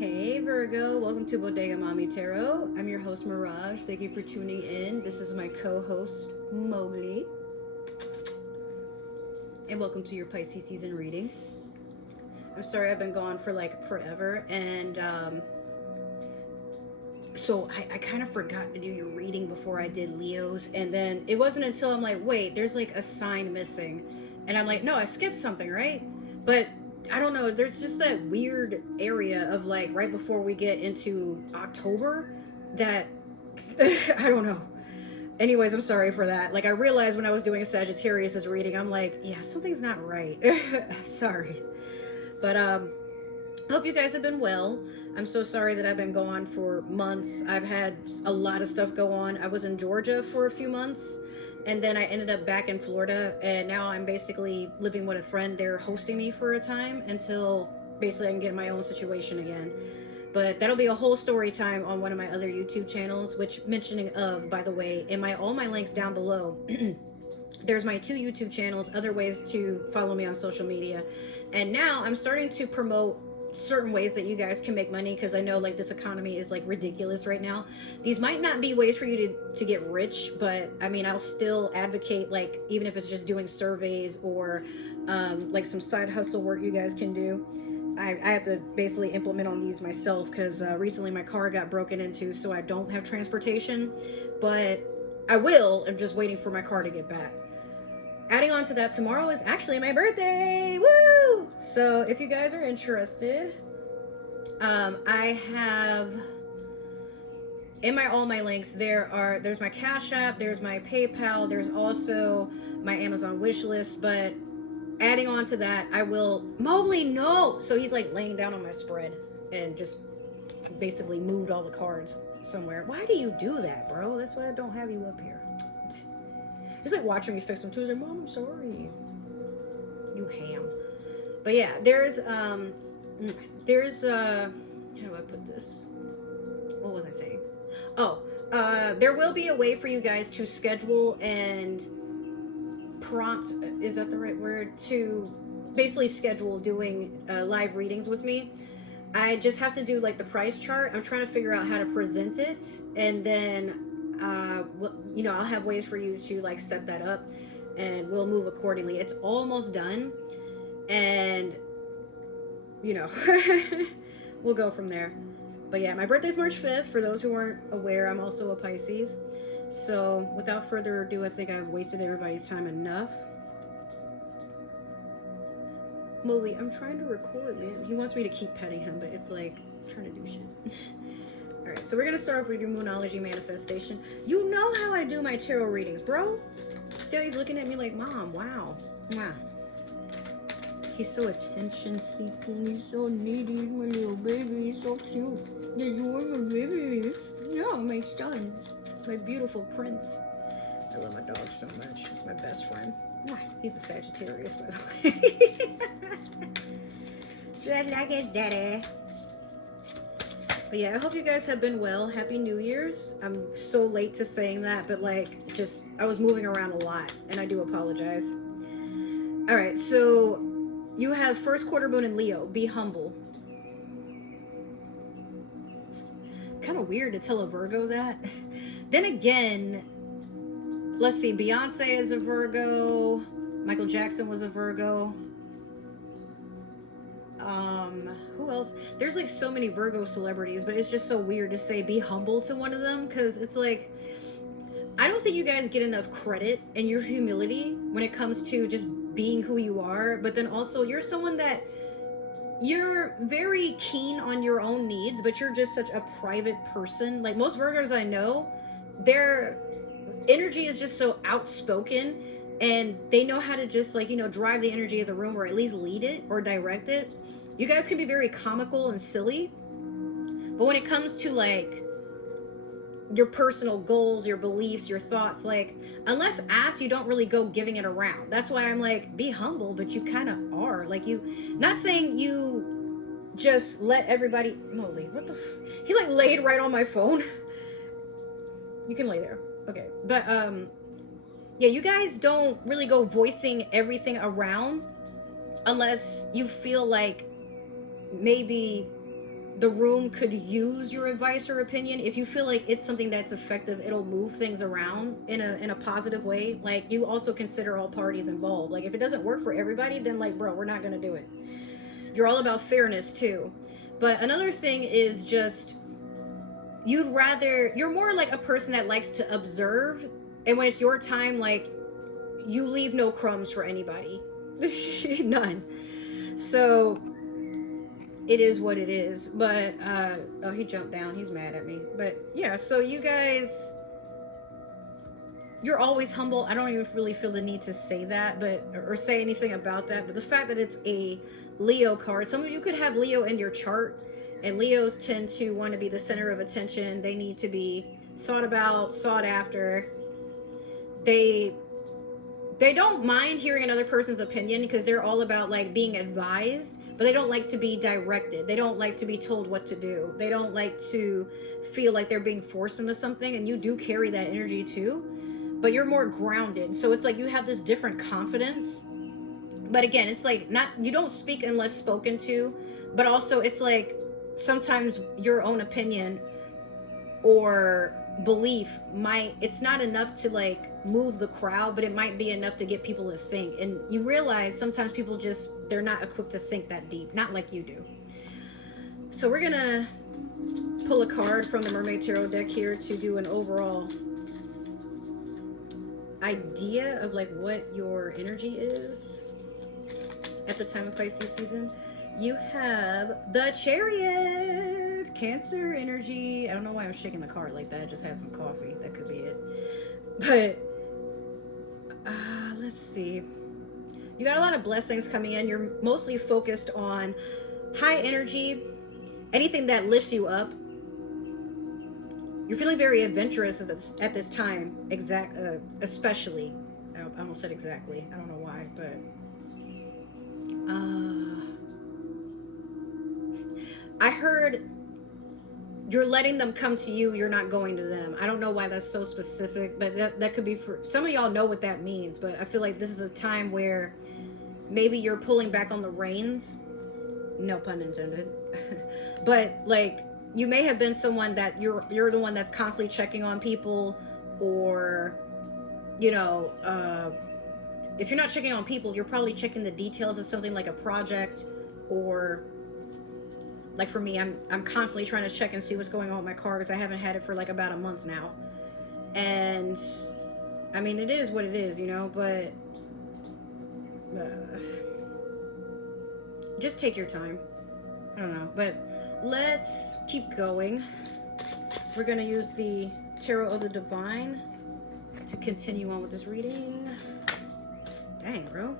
Hey Virgo, welcome to Bodega Mamí Tarot. I'm your host Miraj. Thank you for tuning in. This is my co-host Mowgli. And welcome to your Pisces Season Reading. I'm sorry I've been gone for like forever, and so I kind of forgot to do your reading before I did Leo's, and then it wasn't until I'm like, wait, there's like a sign missing, and I'm like, no, I skipped something, right? But I don't know, there's just that weird area of like right before we get into October that I don't know. Anyways, I'm sorry for that. Like I realized when I was doing a Sagittarius's reading, I'm like, yeah, something's not right. Sorry. But hope you guys have been well. I'm so sorry that I've been gone for months. I've had a lot of stuff go on. I was in Georgia for a few months, and then I ended up back in Florida, and now I'm basically living with a friend. They're hosting me for a time until basically I can get my own situation again. But that'll be a whole story time on one of my other YouTube channels, which, mentioning of, by the way, in all my links down below, there's my 2 YouTube channels, other ways to follow me on social media. And now I'm starting to promote certain ways that you guys can make money, because I know like this economy is like ridiculous right now. These might not be ways for you to get rich, but I mean, I'll still advocate, like, even if it's just doing surveys or like some side hustle work you guys can do. I have to basically implement on these myself, because recently my car got broken into, so I don't have transportation, but I will. I'm just waiting for my car to get back. Adding on to that, tomorrow is actually my birthday. Woo! So if you guys are interested, I have in all my links, there's my Cash App, there's my PayPal, there's also my Amazon wish list. But adding on to that, I will Mowgli, no. So he's like laying down on my spread and just basically moved all the cards somewhere. Why do you do that, bro? That's why I don't have you up here. It's like watching me fix them too. He's like, Mom, I'm sorry. You ham. But yeah, there's how do I put this? What was I saying? Oh, there will be a way for you guys to schedule and prompt, is that the right word? To basically schedule doing live readings with me. I just have to do like the price chart. I'm trying to figure out how to present it, and then I'll have ways for you to like set that up, and we'll move accordingly. It's almost done, and we'll go from there. But yeah, my birthday's March 5th. For those who aren't aware, I'm also a Pisces. So without further ado, I think I've wasted everybody's time enough. Mowgli, I'm trying to record, man. He wants me to keep petting him, but it's like, I'm trying to do shit. Alright, so we're going to start off with your Moonology manifestation. You know how I do my tarot readings, bro. See how he's looking at me like, Mom, wow. Wow. He's so attention-seeking. He's so needy. He's my little baby. He's so cute. Yeah, you are my baby. Yeah, my son. My beautiful prince. I love my dog so much. He's my best friend. He's a Sagittarius, by the way. Just like his daddy. But yeah, I hope you guys have been well. Happy New Year's. I'm so late to saying that, but like, I was moving around a lot, and I do apologize. All right, so you have first quarter moon in Leo. Be humble. It's kind of weird to tell a Virgo that. Then again, let's see, Beyonce is a Virgo. Michael Jackson was a Virgo. Who else? There's like so many Virgo celebrities, but it's just so weird to say be humble to one of them, because it's like, I don't think you guys get enough credit in your humility when it comes to just being who you are. But then also, you're someone that you're very keen on your own needs, but you're just such a private person. Like most Virgos I know, their energy is just so outspoken, and they know how to just like, drive the energy of the room, or at least lead it or direct it. You guys can be very comical and silly, but when it comes to like your personal goals, your beliefs, your thoughts, like, unless asked, you don't really go giving it around. That's why I'm like, be humble, but you kind of are. Like, not saying you just let everybody, Mowgli, what the he like laid right on my phone. You can lay there. Okay. But yeah, you guys don't really go voicing everything around unless you feel like maybe the room could use your advice or opinion. If you feel like it's something that's effective, it'll move things around in a positive way. Like, you also consider all parties involved. Like, if it doesn't work for everybody, then like, bro, we're not gonna do it. You're all about fairness too. But another thing is just, you're more like a person that likes to observe, and when it's your time, like, you leave no crumbs for anybody. None. So it is what it is. But oh, he jumped down, he's mad at me. But yeah, so you guys, you're always humble. I don't even really feel the need to say that, but, or say anything about that, but the fact that it's a Leo card, some of you could have Leo in your chart, and Leos tend to want to be the center of attention. They need to be thought about, sought after. They don't mind hearing another person's opinion because they're all about like being advised, but they don't like to be directed. They don't like to be told what to do. They don't like to feel like they're being forced into something, and you do carry that energy too, but you're more grounded. So it's like you have this different confidence. But again, it's like, not, you don't speak unless spoken to, but also it's like sometimes your own opinion or belief it's not enough to like move the crowd, but it might be enough to get people to think. And you realize sometimes people just, they're not equipped to think that deep, not like you do. So we're gonna pull a card from the Mermaid Tarot deck here to do an overall idea of like what your energy is at the time of Pisces season. You have the Chariot, Cancer energy. I don't know why I'm shaking the card like that. I just had some coffee. That could be it. But let's see. You got a lot of blessings coming in. You're mostly focused on high energy, anything that lifts you up. You're feeling very adventurous at this time, especially. I almost said exactly. I don't know why, but I heard you're letting them come to you, you're not going to them. I don't know why that's so specific, but that could be for some of y'all know what that means. But I feel like this is a time where maybe you're pulling back on the reins, no pun intended. But like, you may have been someone that you're the one that's constantly checking on people, or you know, if you're not checking on people, you're probably checking the details of something like a project, or like for me, I'm constantly trying to check and see what's going on with my car because I haven't had it for like about a month now. And I mean, it is what it is, you know, but just take your time. I don't know, but let's keep going. We're going to use the Tarot of the Divine to continue on with this reading. Dang, bro.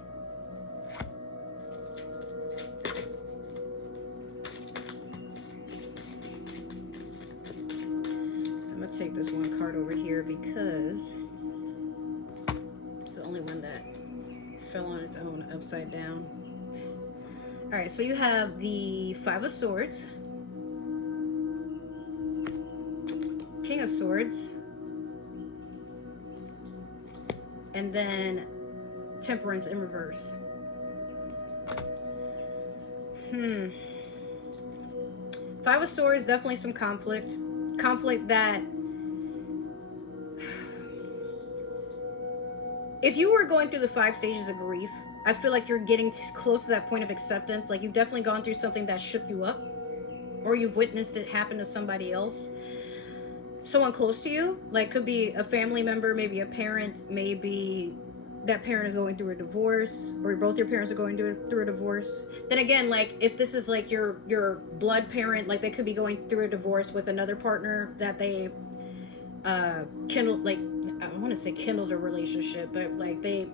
I'm going to take this one card over here because it's the only one that fell on its own upside down. All right, so you have the Five of Swords, King of Swords, and then Temperance in reverse. Five of Swords, definitely some conflict that if you were going through the 5 stages of grief, I feel like you're getting close to that point of acceptance. Like, you've definitely gone through something that shook you up, or you've witnessed it happen to somebody else, someone close to you. Like, could be a family member, maybe a parent, maybe that parent is going through a divorce, or both your parents are going through a divorce. Then again, like, if this is like your blood parent, like, they could be going through a divorce with another partner that they kindled, like, I want to say kindled a relationship, but like they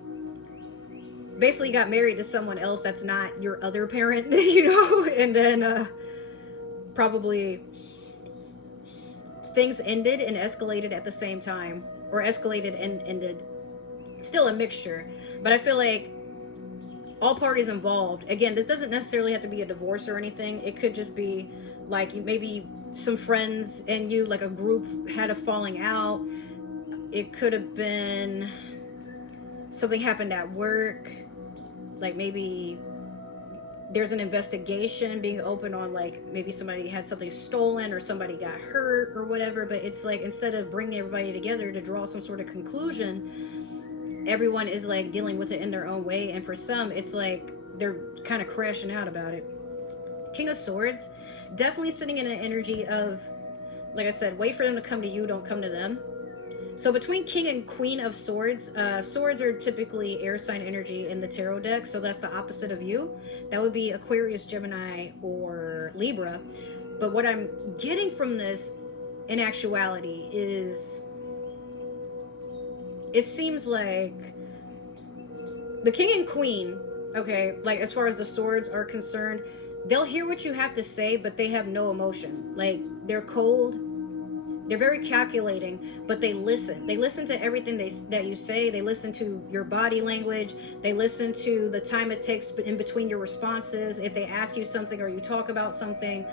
basically got married to someone else that's not your other parent, you know, and then probably things ended and escalated at the same time, or escalated and ended. Still a mixture, but I feel like all parties involved, again, this doesn't necessarily have to be a divorce or anything. It could just be like maybe some friends and you, like a group, had a falling out. It could have been something happened at work, like maybe there's an investigation being opened on, like, maybe somebody had something stolen or somebody got hurt or whatever. But it's like, instead of bringing everybody together to draw some sort of conclusion, everyone is like dealing with it in their own way. And for some, it's like they're kind of crashing out about it. King of Swords, definitely sitting in an energy of, like I said, wait for them to come to you, don't come to them. So between King and Queen of Swords, swords are typically air sign energy in the tarot deck, so that's the opposite of you. That would be Aquarius, Gemini, or Libra. But what I'm getting from this, in actuality, is it seems like the King and Queen, okay, like as far as the swords are concerned, they'll hear what you have to say, but they have no emotion. Like, they're cold. They're very calculating, but they listen. They listen to everything that you say. They listen to your body language. They listen to the time it takes in between your responses. If they ask you something or you talk about something,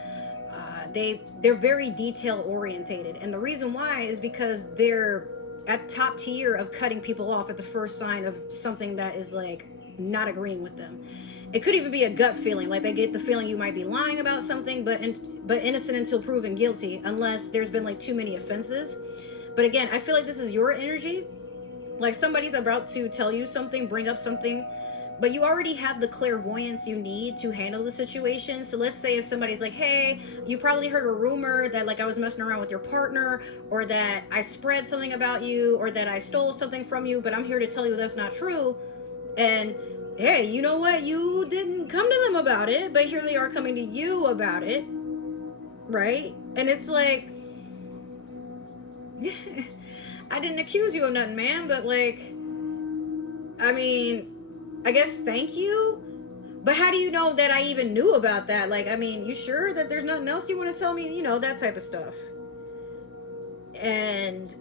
they're very detail orientated. And the reason why is because they're at top tier of cutting people off at the first sign of something that is like not agreeing with them. It could even be a gut feeling, like they get the feeling you might be lying about something, but innocent until proven guilty, unless there's been like too many offenses. But again, I feel like this is your energy. Like, somebody's about to tell you something, bring up something, but you already have the clairvoyance you need to handle the situation. So let's say if somebody's like, hey, you probably heard a rumor that like I was messing around with your partner, or that I spread something about you, or that I stole something from you, but I'm here to tell you that's not true. And hey, you know what? You didn't come to them about it, but here they are coming to you about it, right? And it's like, I didn't accuse you of nothing, man, but like, I mean, I guess thank you, but how do you know that I even knew about that? Like, I mean, you sure that there's nothing else you want to tell me? You know, that type of stuff. And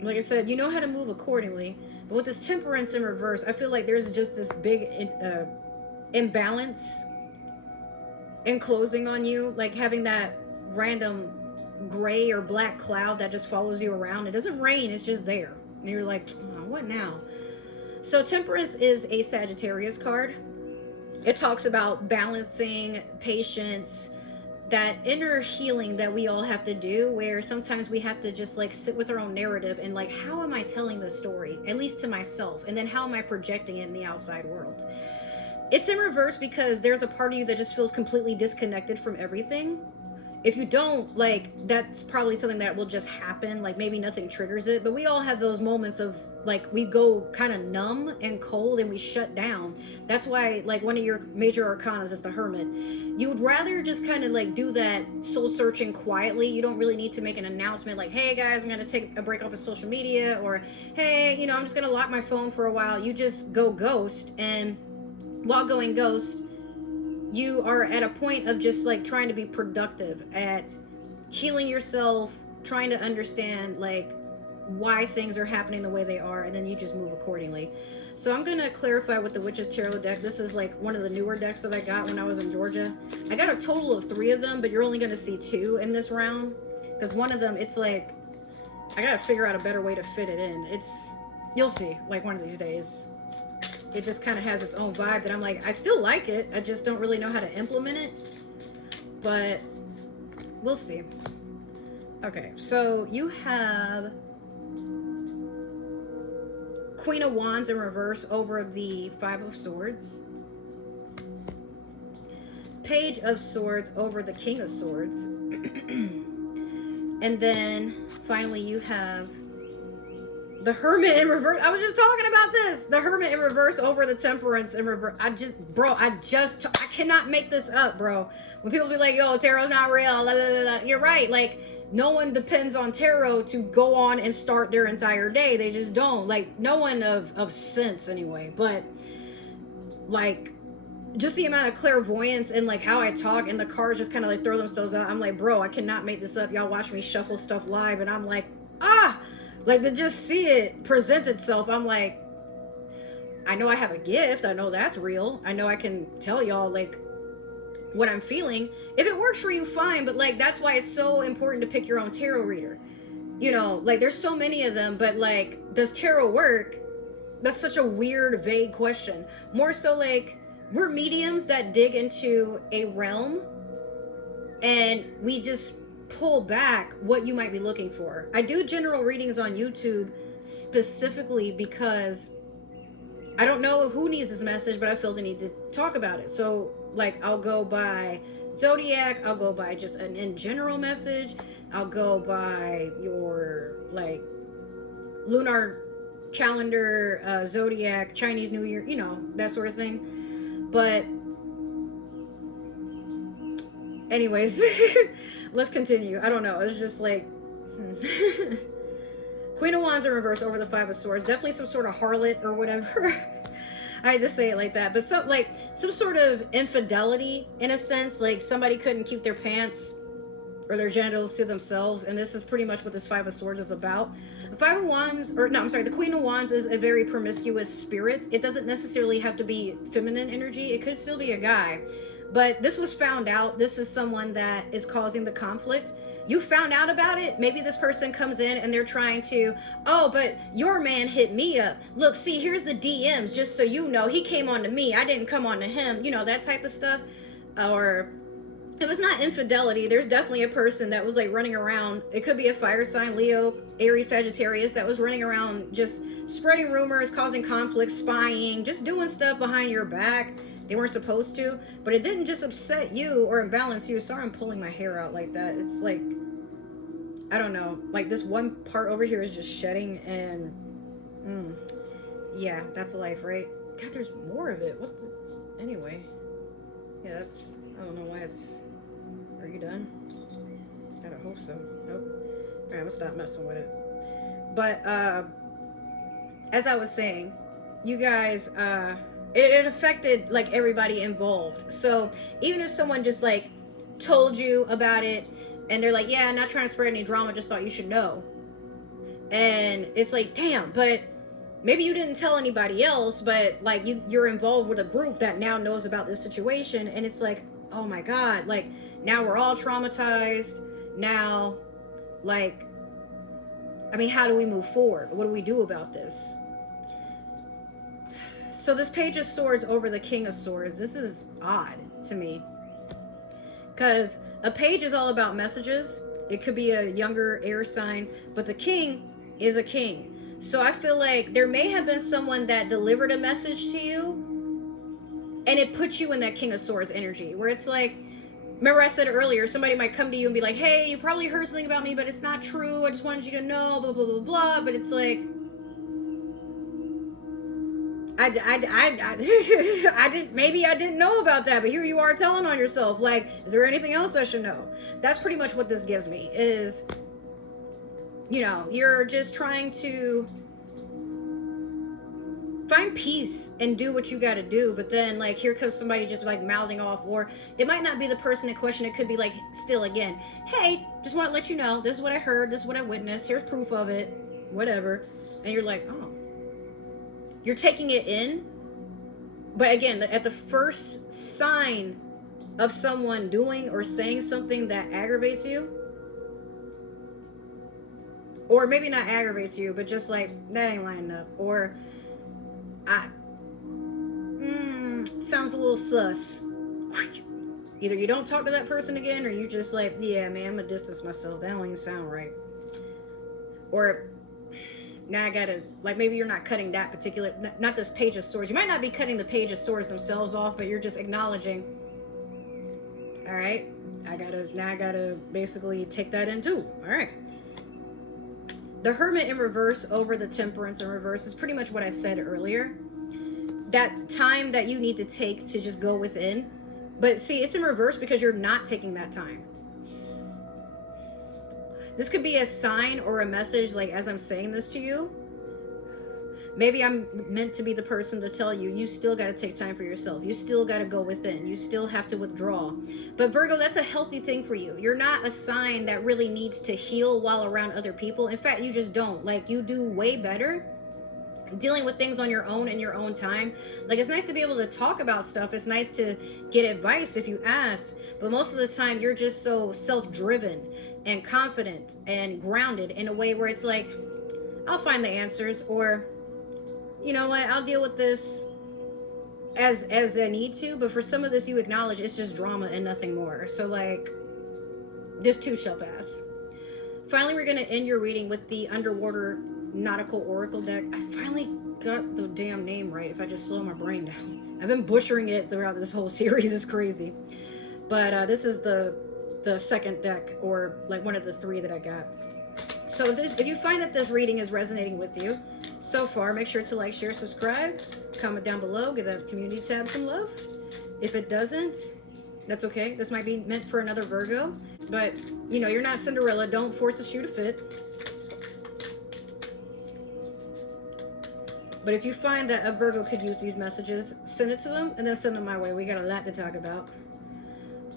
like I said, you know how to move accordingly. But with this Temperance in reverse, I feel like there's just this big imbalance in closing on you. Like having that random gray or black cloud that just follows you around. It doesn't rain, it's just there. And you're like, oh, what now? So Temperance is a Sagittarius card. It talks about balancing, patience, that inner healing that we all have to do, where sometimes we have to just like sit with our own narrative and like, how am I telling the story, at least to myself, and then how am I projecting it in the outside world? It's in reverse because there's a part of you that just feels completely disconnected from everything. If you don't, like, that's probably something that will just happen, like maybe nothing triggers it, but we all have those moments of like we go kind of numb and cold and we shut down. That's why like one of your major arcanas is the Hermit. You would rather just kind of like do that soul searching quietly. You don't really need to make an announcement like, hey guys, I'm gonna take a break off of social media, or hey, you know, I'm just gonna lock my phone for a while. You just go ghost, and while going ghost, you are at a point of just like trying to be productive at healing yourself, trying to understand like why things are happening the way they are, and then you just move accordingly. So I'm going to clarify with the Witches Tarot deck. This is like one of the newer decks that I got when I was in Georgia. I got a total of 3 of them, but you're only going to see 2 in this round, because one of them, it's like, I got to figure out a better way to fit it in. You'll see, like one of these days. It just kind of has its own vibe that I'm like, I still like it, I just don't really know how to implement it, but we'll see. Okay, so you have Queen of Wands in reverse over the 5 of Swords, Page of Swords over the King of Swords, and then finally you have the Hermit in reverse. I was just talking about this. The Hermit in reverse over the Temperance in reverse. I cannot make this up, bro. When people be like, yo, tarot's not real, la, la, la, la. You're right. Like, no one depends on tarot to go on and start their entire day. They just don't. Like, no one of sense anyway. But, like, just the amount of clairvoyance and, like, how I talk, and the cards just kind of, like, throw themselves out. I'm like, bro, I cannot make this up. Y'all watch me shuffle stuff live, and I'm like, like, to just see it present itself, I'm like, I know I have a gift. I know that's real. I know I can tell y'all, like, what I'm feeling. If it works for you, fine. But, like, that's why it's so important to pick your own tarot reader. You know, like, there's so many of them. But, like, does tarot work? That's such a weird, vague question. More so, like, we're mediums that dig into a realm and we just pull back what you might be looking for. I do general readings on YouTube specifically because I don't know who needs this message, but I feel the need to talk about it. So like I'll go by zodiac, I'll go by just an in general message, I'll go by your like lunar calendar, zodiac, Chinese New Year, you know, that sort of thing. But anyways, let's continue. I don't know, it's just like Queen of Wands in reverse over the Five of Swords. Definitely some sort of harlot or whatever. I had to say it like that. But so, like, some sort of infidelity in a sense. Like somebody couldn't keep their pants or their genitals to themselves. And this is pretty much what this Five of Swords is about. The Five of Wands, or no, I'm sorry, the Queen of Wands is a very promiscuous spirit. It doesn't necessarily have to be feminine energy. It could still be a guy. But this was found out. This is someone that is causing the conflict. You found out about it. Maybe this person comes in and they're trying to, oh, but your man hit me up. Look, see, here's the DMs, just so you know. He came on to me. I didn't come on to him. You know, that type of stuff. Or it was not infidelity. There's definitely a person that was like running around. It could be a fire sign, Leo, Aries, Sagittarius, that was running around just spreading rumors, causing conflicts, spying, just doing stuff behind your back. They weren't supposed to, but it didn't just upset you or imbalance you. Sorry, I'm pulling my hair out like that. It's like, I don't know, like this one part over here is just shedding and yeah, that's life, right? God, there's more of it. What the, anyway, yeah, that's, I don't know why it's, are you done? I don't hope so. Nope. All right, I'm gonna stop messing with it. But as I was saying, you guys, it affected like everybody involved. So even if someone just like told you about it and they're like, yeah, not trying to spread any drama, just thought you should know. And it's like, damn, but maybe you didn't tell anybody else, but like you're involved with a group that now knows about this situation. And it's like, oh my God, like now we're all traumatized. Now, like, I mean, how do we move forward? What do we do about this? So this Page of Swords over the King of Swords, this is odd to me. Because a page is all about messages. It could be a younger air sign, but the king is a king. So I feel like there may have been someone that delivered a message to you and it put you in that King of Swords energy where it's like, remember I said earlier, somebody might come to you and be like, hey, you probably heard something about me, but it's not true. I just wanted you to know, blah, blah, blah, blah. But it's like, I didn't, maybe I didn't know about that, but here you are telling on yourself. Like, is there anything else I should know? That's pretty much what this gives me is, you know, you're just trying to find peace and do what you got to do. But then like, here comes somebody just like mouthing off, or it might not be the person in question. It could be like, still again, hey, just want to let you know, this is what I heard. This is what I witnessed. Here's proof of it, whatever. And you're like, oh, you're taking it in. But again, at the first sign of someone doing or saying something that aggravates you, or maybe not aggravates you, but just like, that ain't lining up, or sounds a little sus. Either you don't talk to that person again, or you just like, yeah, man, I'm gonna distance myself. That don't even sound right. Or now I gotta, like, maybe you're not cutting that particular, not this Page of Swords. You might not be cutting the Page of Swords themselves off, but you're just acknowledging, all right, I gotta basically take that in too. All right. The Hermit in reverse over the Temperance in reverse is pretty much what I said earlier. That time that you need to take to just go within. But see, it's in reverse because you're not taking that time. This could be a sign or a message, like as I'm saying this to you. Maybe I'm meant to be the person to tell you, you still got to take time for yourself. You still got to go within. You still have to withdraw. But Virgo, that's a healthy thing for you. You're not a sign that really needs to heal while around other people. In fact, you just don't. Like, you do way better dealing with things on your own in your own time. Like, it's nice to be able to talk about stuff. It's nice to get advice if you ask. But most of the time, you're just so self-driven and confident and grounded in a way where it's like, I'll find the answers, or you know what, I'll deal with this as I need to, but for some of this you acknowledge it's just drama and nothing more. So like, this too shall pass. Finally, we're going to end your reading with the Underwater Nautical Oracle deck. I finally got the damn name right if I just slow my brain down. I've been butchering it throughout this whole series. It's crazy. But this is the second deck, or like one of the 3 that I got. So if you find that this reading is resonating with you so far, make sure to like, share, subscribe, comment down below, give that community tab some love. If it doesn't, that's okay. This might be meant for another Virgo, but you know, you're not Cinderella. Don't force a shoe to fit. But if you find that a Virgo could use these messages, send it to them and then send them my way. We got a lot to talk about.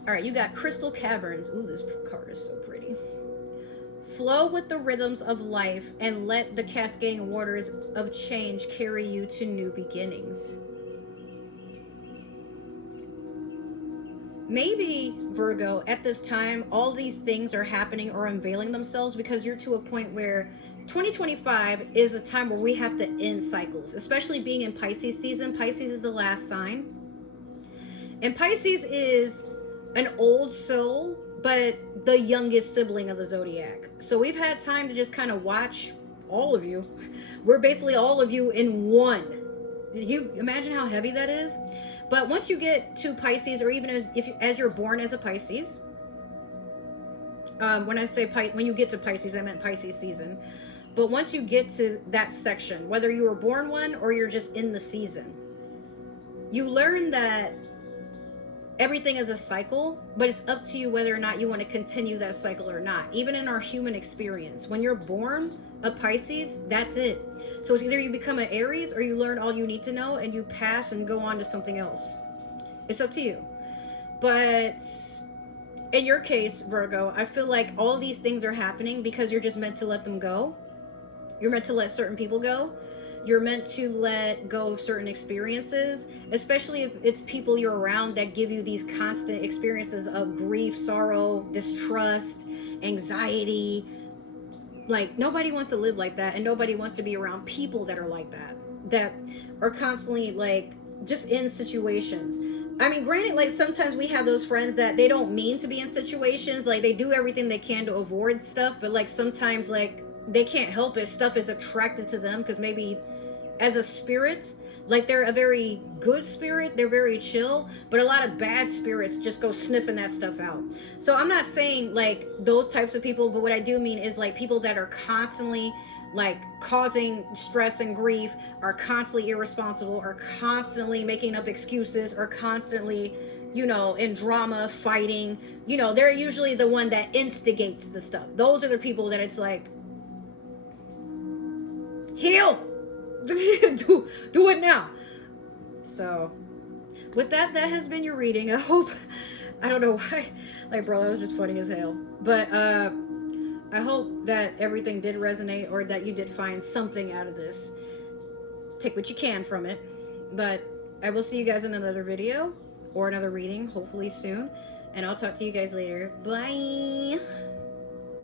All right, you got Crystal Caverns. Ooh, this card is so pretty. Flow with the rhythms of life and let the cascading waters of change carry you to new beginnings. Maybe, Virgo, at this time, all these things are happening or unveiling themselves because you're to a point where 2025 is a time where we have to end cycles, especially being in Pisces season. Pisces is the last sign. And Pisces is an old soul, but the youngest sibling of the zodiac. So we've had time to just kind of watch all of you. We're basically all of you in one. You imagine how heavy that is? But once you get to Pisces, or even as you're born as a Pisces, when I say when you get to Pisces, I meant Pisces season. But once you get to that section, whether you were born one or you're just in the season, you learn that everything is a cycle, but it's up to you whether or not you want to continue that cycle or not. Even in our human experience, when you're born a Pisces, that's it. So it's either you become an Aries or you learn all you need to know and you pass and go on to something else. It's up to you. But in your case, Virgo, I feel like all these things are happening because you're just meant to let them go. You're meant to let certain people go. You're meant to let go of certain experiences, especially if it's people you're around that give you these constant experiences of grief, sorrow, distrust, anxiety. Like, nobody wants to live like that, and nobody wants to be around people that are like that, that are constantly like just in situations. I mean, granted, like sometimes we have those friends that they don't mean to be in situations, like they do everything they can to avoid stuff, but like sometimes like they can't help it. Stuff is attracted to them because maybe as a spirit, like they're a very good spirit, they're very chill, but a lot of bad spirits just go sniffing that stuff out. So I'm not saying like those types of people, but what I do mean is like people that are constantly like causing stress and grief, are constantly irresponsible, are constantly making up excuses, are constantly, you know, in drama, fighting. You know, they're usually the one that instigates the stuff. Those are the people that it's like, heal. do it now. So with that has been your reading. I hope, I don't know why, like, bro, that was just funny as hell, but I hope that everything did resonate, or that you did find something out of this. Take what you can from it. But I will see you guys in another video or another reading, hopefully soon, and I'll talk to you guys later. Bye.